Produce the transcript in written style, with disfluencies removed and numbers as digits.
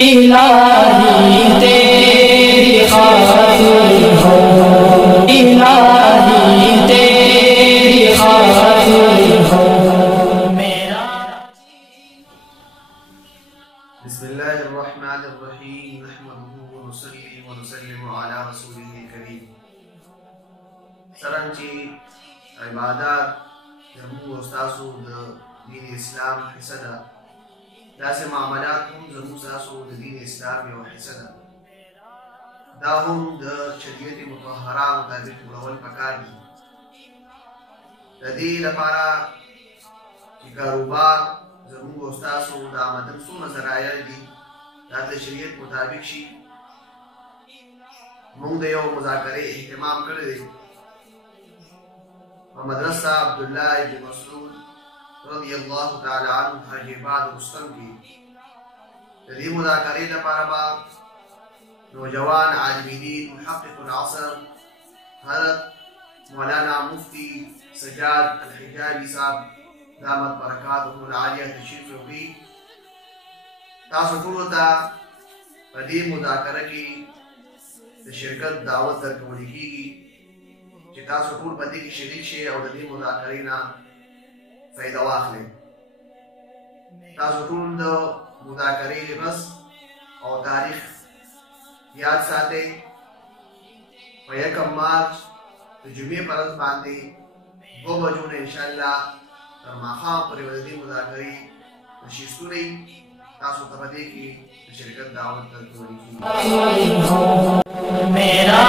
इलाही तेरी खातिर हो, इलाही तेरी खातिर हो मेरा। बिस्मिल्लाहिर्रहमानिर्रहीम नहमदुहु व नुसल्ली व नुसल्लिमु अला रसूलिहिल करीम। सरंची इबादत जम्मू उस्तासु दीन इस्लाम हिस्सा दासे मामलात हम जम्मू सासु दीन इस्लाम यो हिस्सा दाहुम द शरीयत मुतहहरा मुताबिक मुलवल पकार दी तदी लपारा कि कारोबार जम्मू उस्तासु दा मदन सु नजराया दी दाते शरीयत मुताबिक शी मुंग दे यो मुज़ाकरे इहतिमाम कर दे मदरसा अब्दुल्लाह इब्न मसऊद रज़ियल्लाहु ताला अन्हु हजीबाद रुस्तम की तदी मुज़ाकरे लपारा बा नौजवान आलिमीन मुहक़्क़िक़ुल असर हज़रत मौलाना मुफ्ती सज्जाद अल-हिजाज़ी साहब दामत बरकातुहुल आलिया तशरीफ रखी तासु टोलो ता पदी मुज़ाकरा की शिरकत दावत दरकवली की कि तासु टोल पदी की शरीक शे और दी मुज़ाकरे ना फ़ायदा वाखले। तासु टोल द मुज़ाकरे रस और तारीख याद साथे और 1 मार्च जुमे परस बांधे 2 बजों ने इंशाअल्लाह माखा पर वदी मुज़ाकरे नशीस्तुरी तासु तबदे की शिरकत दावत दरकवली की मेरा